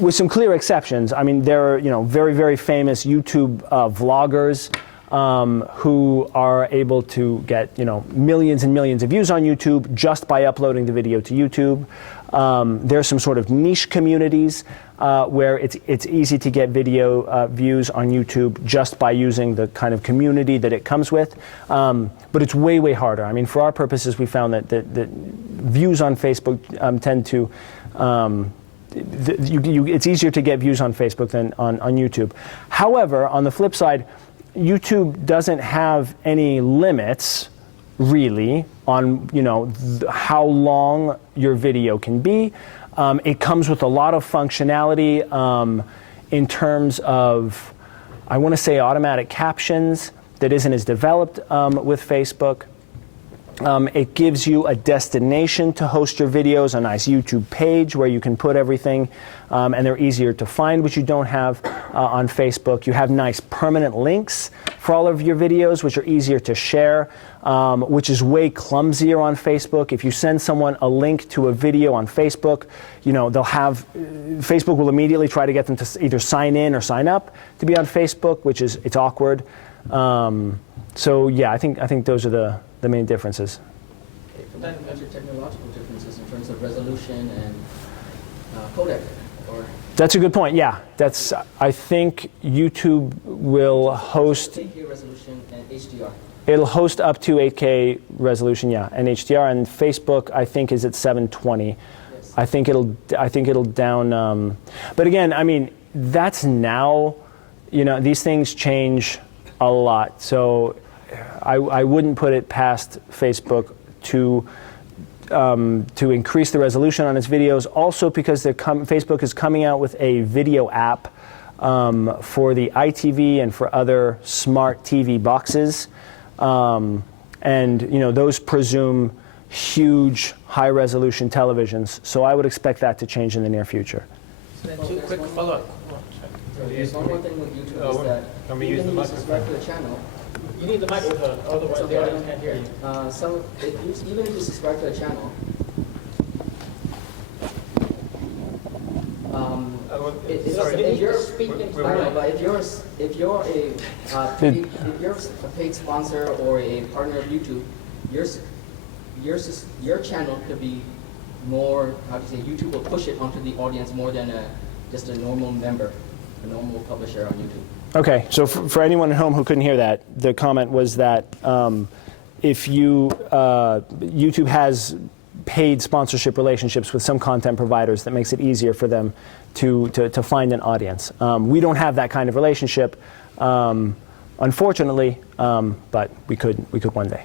With some clear exceptions. I mean, there are very, very famous YouTube vloggers who are able to get millions and millions of views on YouTube just by uploading the video to YouTube. There's some sort of niche communities where it's easy to get video views on YouTube just by using the kind of community that it comes with. But it's way, way harder. I mean, for our purposes, we found that views on Facebook tend to it's easier to get views on Facebook than on YouTube. However, on the flip side, YouTube doesn't have any limits, really, on how long your video can be. It comes with a lot of functionality in terms of, I want to say, automatic captions that isn't as developed with Facebook. It gives you a destination to host your videos, a nice YouTube page where you can put everything, and they're easier to find, which you don't have on Facebook. You have nice permanent links for all of your videos, which are easier to share, which is way clumsier on Facebook. If you send someone a link to a video on Facebook, Facebook will immediately try to get them to either sign in or sign up to be on Facebook, it's awkward. So yeah, I think those are the main differences. Okay, from that, you mentioned technological differences in terms of resolution and codec, or? That's a good point. Yeah, I think YouTube will host 8K resolution and HDR. It'll host up to 8K resolution, yeah, and HDR. And Facebook, I think, is at 720. Yes. I think it'll down. But again, I mean, that's now. These things change a lot. So I wouldn't put it past Facebook to increase the resolution on its videos. Also, because Facebook is coming out with a video app for the iTV and for other smart TV boxes, and those presume huge, high-resolution televisions. So I would expect that to change in the near future. So then two quick follow-up. There's one more thing with YouTube is that Can we use the even if you subscribe microphone? to a channel, You need the microphone, otherwise the audience can't hear you. even if you subscribe to a channel, if you're speaking, but if you're a paid sponsor or a partner of YouTube, your channel could be more, YouTube will push it onto the audience more than just a normal member, a normal publisher on YouTube. Okay, so for anyone at home who couldn't hear that, the comment was that if YouTube has paid sponsorship relationships with some content providers that makes it easier for them to find an audience. We don't have that kind of relationship, unfortunately, but we could one day.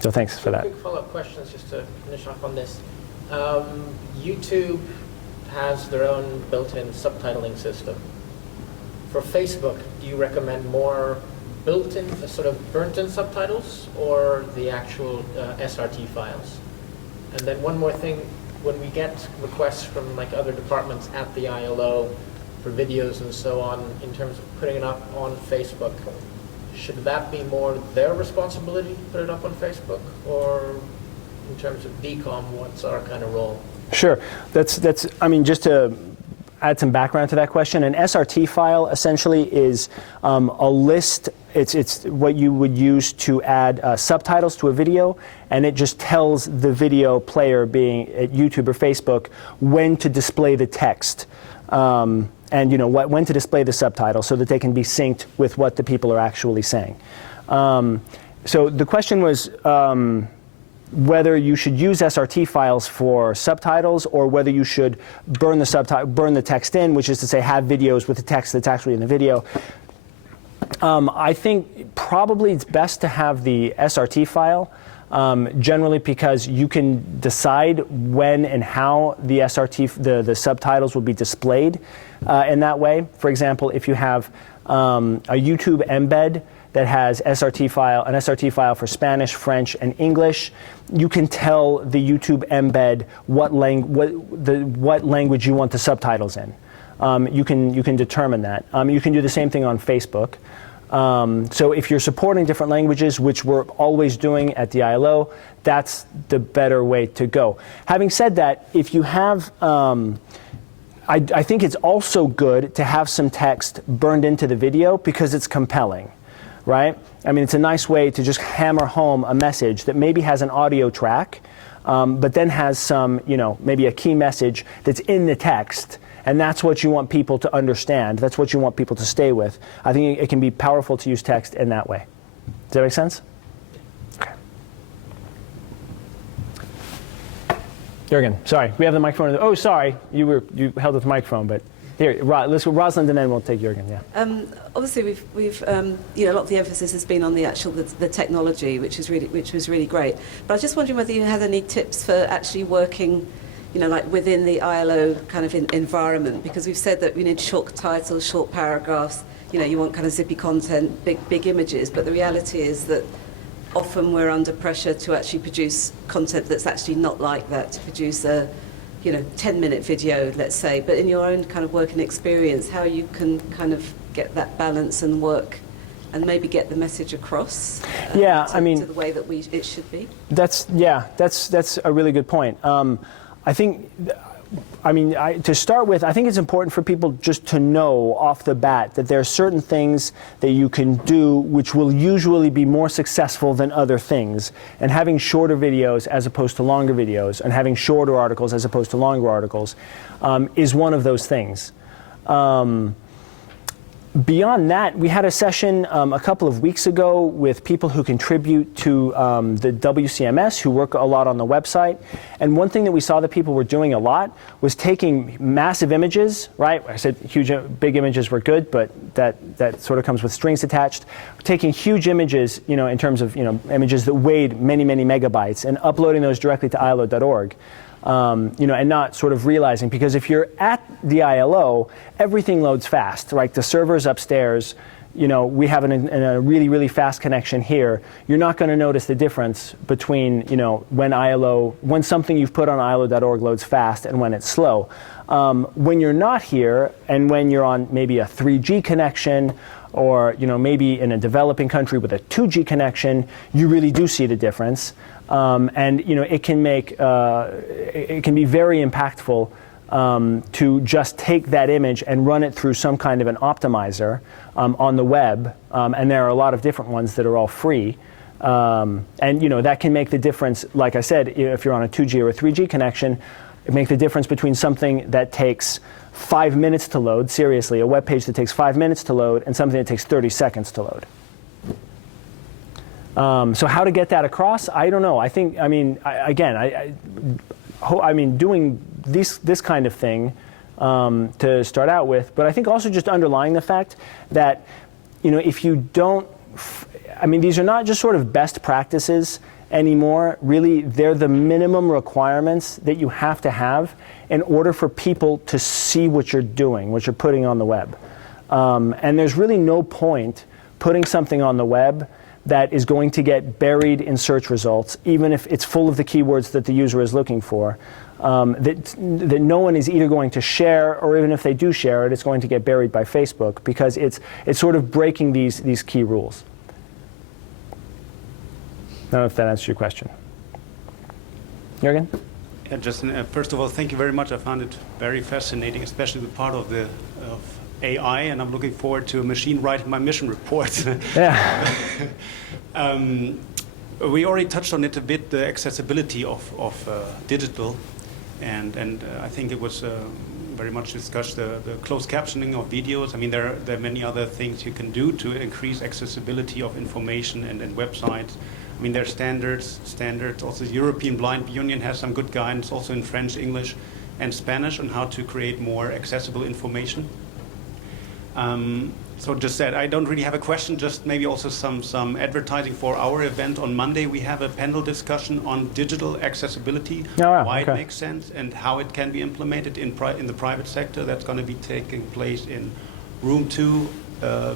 So thanks for that. Quick follow-up questions just to finish off on this. YouTube has their own built-in subtitling system. For Facebook, do you recommend more built-in, sort of burnt-in subtitles, or the actual SRT files? And then one more thing, when we get requests from other departments at the ILO for videos and so on, in terms of putting it up on Facebook, should that be more their responsibility to put it up on Facebook, or in terms of DCOMM, what's our kind of role? Sure. I mean, just to add some background to that question, an SRT file essentially is a list. It's what you would use to add subtitles to a video, and it just tells the video player, being at YouTube or Facebook, when to display the text, and when to display the subtitles so that they can be synced with what the people are actually saying. So the question was whether you should use SRT files for subtitles, or whether you should burn the text in, which is to say have videos with the text that's actually in the video. I think probably it's best to have the SRT file, generally because you can decide when and how the the subtitles will be displayed in that way. For example, if you have a YouTube embed that has an SRT file for Spanish, French, and English, you can tell the YouTube embed what language you want the subtitles in. You can determine that. You can do the same thing on Facebook. So if you're supporting different languages, which we're always doing at the ILO, that's the better way to go. Having said that, if you have, I think it's also good to have some text burned into the video because it's compelling, right? I mean, it's a nice way to just hammer home a message that maybe has an audio track, but then has some, maybe a key message that's in the text. And that's what you want people to understand. That's what you want people to stay with. I think it can be powerful to use text in that way. Does that make sense? Okay. Jürgen, sorry, we have the microphone. Oh, sorry, you held up the microphone, but here, let's go Rosalind, and then we'll take Jürgen. Yeah. Obviously, we've a lot of the emphasis has been on the technology, which was really great. But I was just wondering whether you had any tips for actually working, like within the ILO kind of environment, because we've said that we need short titles, short paragraphs, you want kind of zippy content, big images, but the reality is that often we're under pressure to actually produce content that's actually not like that, to produce a 10-minute video, let's say. But in your own kind of working experience, how you can kind of get that balance and work and maybe get the message across to the way that it should be? That's a really good point. I think, to start with, I think it's important for people just to know off the bat that there are certain things that you can do which will usually be more successful than other things. And having shorter videos as opposed to longer videos, and having shorter articles as opposed to longer articles, is one of those things. Beyond that, we had a session a couple of weeks ago with people who contribute to the WCMS, who work a lot on the website. And one thing that we saw that people were doing a lot was taking massive images, right? I said big images were good, but that sort of comes with strings attached. Taking huge images, in terms of images that weighed many, many megabytes, and uploading those directly to ILO.org. And not sort of realizing, because if you're at the ILO, everything loads fast, right? The server's upstairs, we have a really, really fast connection here. You're not going to notice the difference between, when something you've put on ILO.org loads fast and when it's slow. When you're not here, and when you're on maybe a 3G connection, or maybe in a developing country with a 2G connection, you really do see the difference. And it can be very impactful to just take that image and run it through some kind of an optimizer on the web, and there are a lot of different ones that are all free. And that can make the difference. Like I said, if you're on a 2G or a 3G connection, it makes the difference between something that takes 5 minutes to load, seriously, a web page that takes 5 minutes to load, and something that takes 30 seconds to load. So how to get that across? I don't know. I think, doing this kind of thing to start out with, but I think also just underlying the fact that, if you don't, these are not just sort of best practices anymore. Really, they're the minimum requirements that you have to have in order for people to see what you're doing, what you're putting on the web. And there's really no point putting something on the web that is going to get buried in search results, even if it's full of the keywords that the user is looking for, that no one is either going to share, or even if they do share it, it's going to get buried by Facebook, because it's sort of breaking these key rules. I don't know if that answers your question. Jürgen? Yeah, Justin, first of all, thank you very much. I found it very fascinating, especially the part of AI, and I'm looking forward to a machine writing my mission reports. Yeah. We already touched on it a bit, the accessibility of digital, and I think it was very much discussed, the closed captioning of videos. There are many other things you can do to increase accessibility of information and websites. There are standards. Also, the European Blind Union has some good guidance, also in French, English, and Spanish, on how to create more accessible information. So just that, I don't really have a question, just maybe also some advertising for our event on Monday. We have a panel discussion on digital accessibility, why it makes sense, and how it can be implemented in the private sector. That's going to be taking place in room 2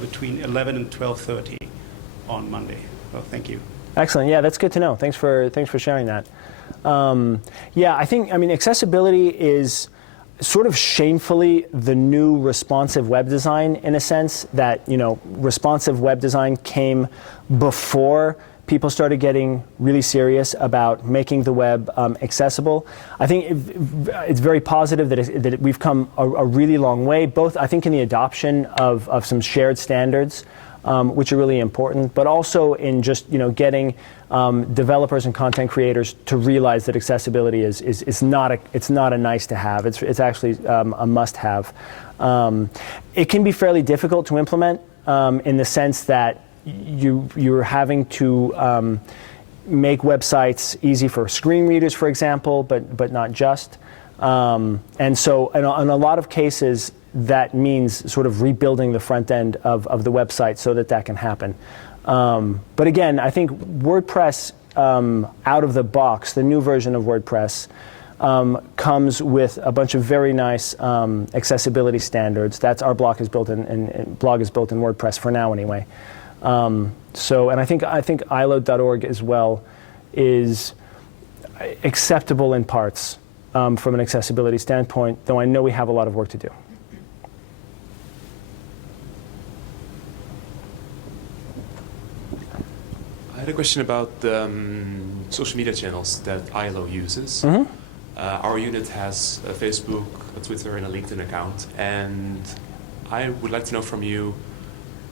between 11 and 12:30. on Monday. So thank you. Excellent. Yeah, that's good to know. Thanks for sharing that. Yeah, I mean, accessibility is sort of shamefully the new responsive web design, in a sense that, responsive web design came before people started getting really serious about making the web accessible. I think it's very positive that we've come a really long way, both I think in the adoption of some shared standards, which are really important, but also in just getting developers and content creators to realize that accessibility is not a nice to have. It's actually a must have. It can be fairly difficult to implement in the sense that you're having to make websites easy for screen readers, for example, but not just. And so in a lot of cases, that means sort of rebuilding the front end of the website so that can happen. But again, I think WordPress out of the box, the new version of WordPress, comes with a bunch of very nice accessibility standards. That's our blog is built in WordPress for now anyway. And I think ilo.org as well is acceptable in parts from an accessibility standpoint, though I know we have a lot of work to do. I had a question about the social media channels that ILO uses. Mm-hmm. Our unit has a Facebook, a Twitter, and a LinkedIn account, and I would like to know from you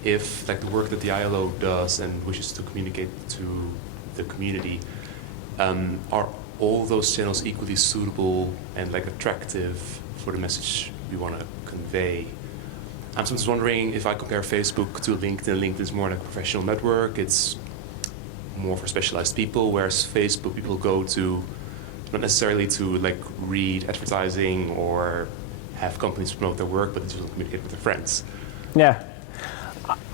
if the work that the ILO does and wishes to communicate to the community, are all those channels equally suitable and attractive for the message we want to convey? I'm just wondering, if I compare Facebook to LinkedIn, LinkedIn is more like a professional network. It's more for specialized people, whereas Facebook people go to not necessarily to read advertising or have companies promote their work, but to communicate with their friends. Yeah,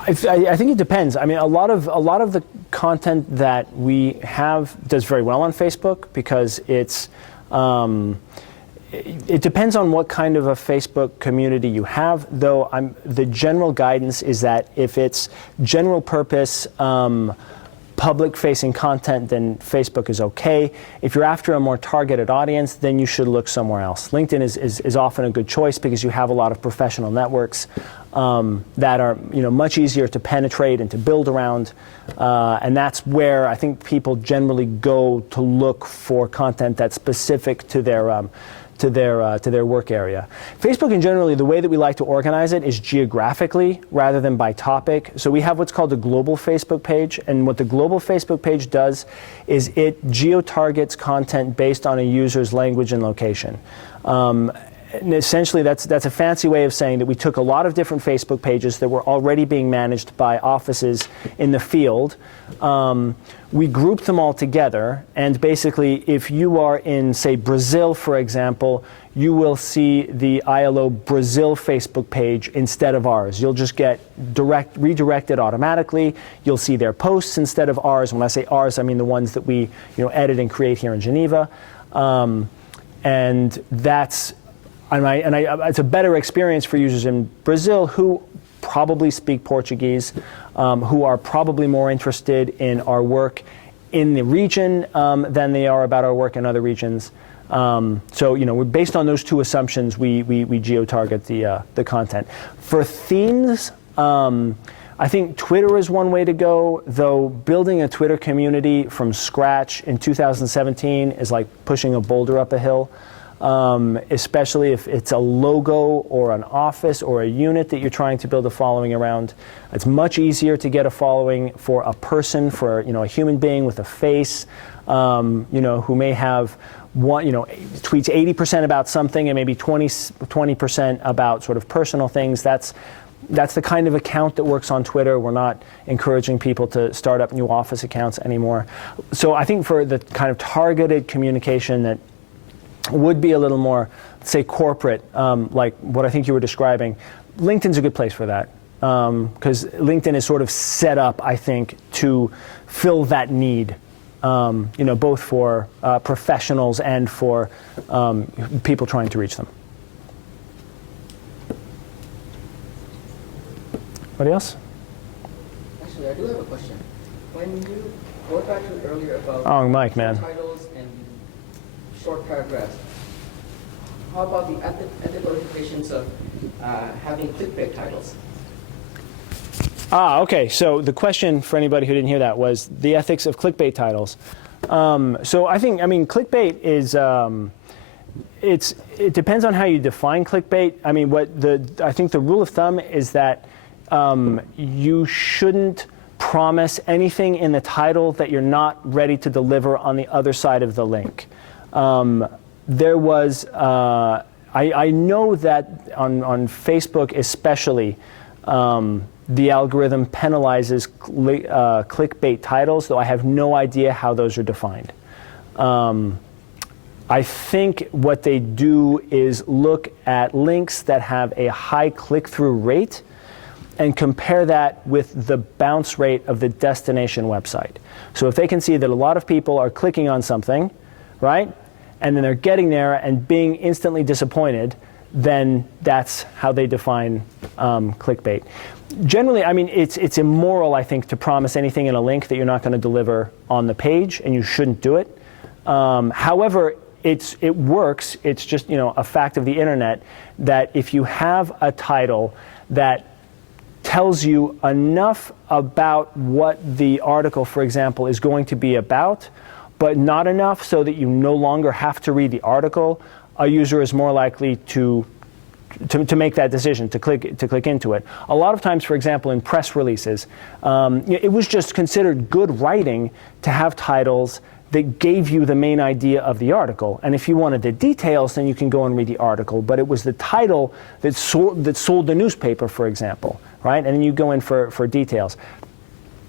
I think it depends. I mean, a lot of the content that we have does very well on Facebook because it depends on what kind of a Facebook community you have. Though the general guidance is that if it's general purpose, public-facing content, then Facebook is okay. If you're after a more targeted audience, then you should look somewhere else. LinkedIn is often a good choice because you have a lot of professional networks that are much easier to penetrate and to build around, and that's where I think people generally go to look for content that's specific to their work area. Facebook, in generally, the way that we like to organize it is geographically rather than by topic. So we have what's called a global Facebook page, and what the global Facebook page does is it geo-targets content based on a user's language and location. And essentially, that's a fancy way of saying that we took a lot of different Facebook pages that were already being managed by offices in the field. We grouped them all together, and basically, if you are in, say, Brazil, for example, you will see the ILO Brazil Facebook page instead of ours. You'll just get redirected automatically. You'll see their posts instead of ours. When I say ours, I mean the ones that we edit and create here in Geneva. And that's it's a better experience for users in Brazil who probably speak Portuguese, who are probably more interested in our work in the region than they are about our work in other regions. So we're based on those two assumptions, we geo-target the content. For themes, I think Twitter is one way to go, though building a Twitter community from scratch in 2017 is like pushing a boulder up a hill. Especially if it's a logo or an office or a unit that you're trying to build a following around. It's much easier to get a following for a person, for a human being with a face, who may have tweets 80% about something and maybe 20% about sort of personal things. That's the kind of account that works on Twitter. We're not encouraging people to start up new office accounts anymore. So I think for the kind of targeted communication that would be a little more, say, corporate, like what I think you were describing, LinkedIn's a good place for that. Because LinkedIn is sort of set up, I think, to fill that need, both for professionals and for people trying to reach them. Anybody else? Actually, I do have a question. when you go back to earlier about Oh, Mike, man. titles and short paragraphs, how about the ethical implications of having clickbait titles? Okay. So the question for anybody who didn't hear that was the ethics of clickbait titles. So I mean, clickbait is, it depends on how you define clickbait. I mean, I think the rule of thumb is that you shouldn't promise anything in the title that you're not ready to deliver on the other side of the link. There was, I know that on Facebook especially, the algorithm penalizes clickbait titles, though I have no idea how those are defined. I think what they do is look at links that have a high click-through rate and compare that with the bounce rate of the destination website. So if they can see that a lot of people are clicking on something, right, and then they're getting there and being instantly disappointed, then that's how they define clickbait. Generally, I mean, it's immoral, I think, to promise anything in a link that you're not going to deliver on the page, and you shouldn't do it. However, it works. It's just, a fact of the internet that if you have a title that tells you enough about what the article, for example, is going to be about, but not enough so that you no longer have to read the article, a user is more likely to make that decision, to click into it. A lot of times, for example, in press releases, it was just considered good writing to have titles that gave you the main idea of the article. And if you wanted the details, then you can go and read the article. But it was the title that sold the newspaper, for example, right? And then you go in for details.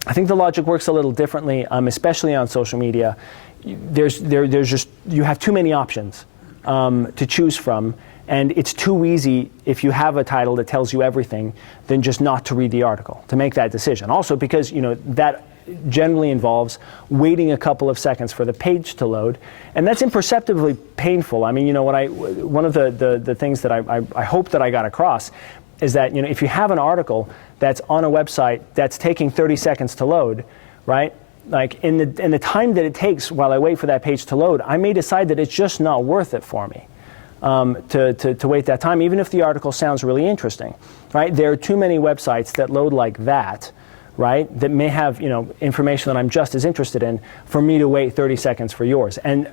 I think the logic works a little differently, especially on social media. There's just, you have too many options to choose from. And it's too easy, if you have a title that tells you everything, then just not to read the article, to make that decision. Also because, that generally involves waiting a couple of seconds for the page to load, and that's imperceptibly painful. I mean, one of the things that I hope that I got across is that, if you have an article that's on a website that's taking 30 seconds to load, right? Like in the time that it takes while I wait for that page to load, I may decide that it's just not worth it for me to wait that time, even if the article sounds really interesting, right? There are too many websites that load like that, right, that may have information that I'm just as interested in for me to wait 30 seconds for yours. And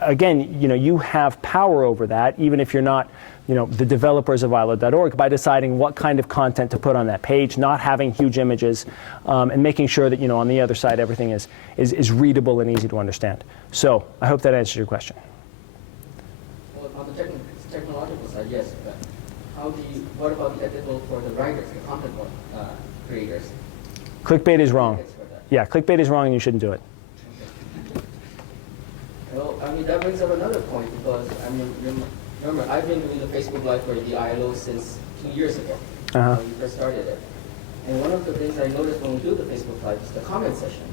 again, you have power over that, even if you're not the developers of ILO.org, by deciding what kind of content to put on that page, not having huge images, and making sure that on the other side everything is readable and easy to understand. So I hope that answers your question. Well, on the technological side, yes, but what about the ethical for the writers, the content creators? Clickbait is wrong. Yeah, clickbait is wrong and you shouldn't do it. Well, I mean, that brings up another point because, I mean, remember, I've been doing the Facebook Live for the ILO since 2 years ago, when we first started it. And one of the things I noticed when we do the Facebook Live is the comment session,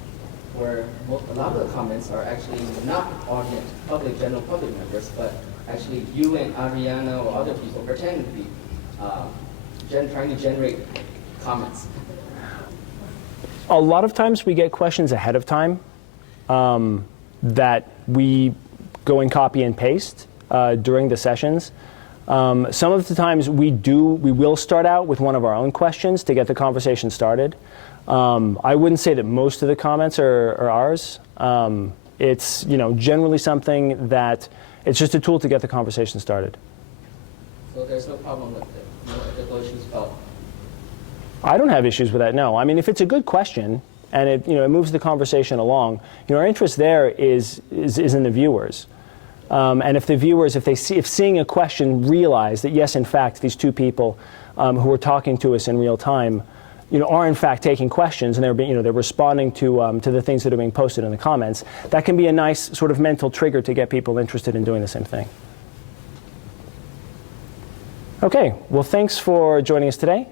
where a lot of the comments are actually not audience, general public members, but actually you and Ariana or other people pretending to be trying to generate comments. A lot of times we get questions ahead of time that we go and copy and paste during the sessions. Some of the times we will start out with one of our own questions to get the conversation started. I wouldn't say that most of the comments are ours. It's generally something that it's just a tool to get the conversation started. So there's no problem with it, no ethical issues about. I don't have issues with that. No, I mean if it's a good question and it it moves the conversation along, our interest there is in the viewers. And if the viewers, if seeing a question, realize that yes, in fact, these two people who are talking to us in real time, are in fact taking questions and they're responding to the things that are being posted in the comments, that can be a nice sort of mental trigger to get people interested in doing the same thing. Okay, well, thanks for joining us today.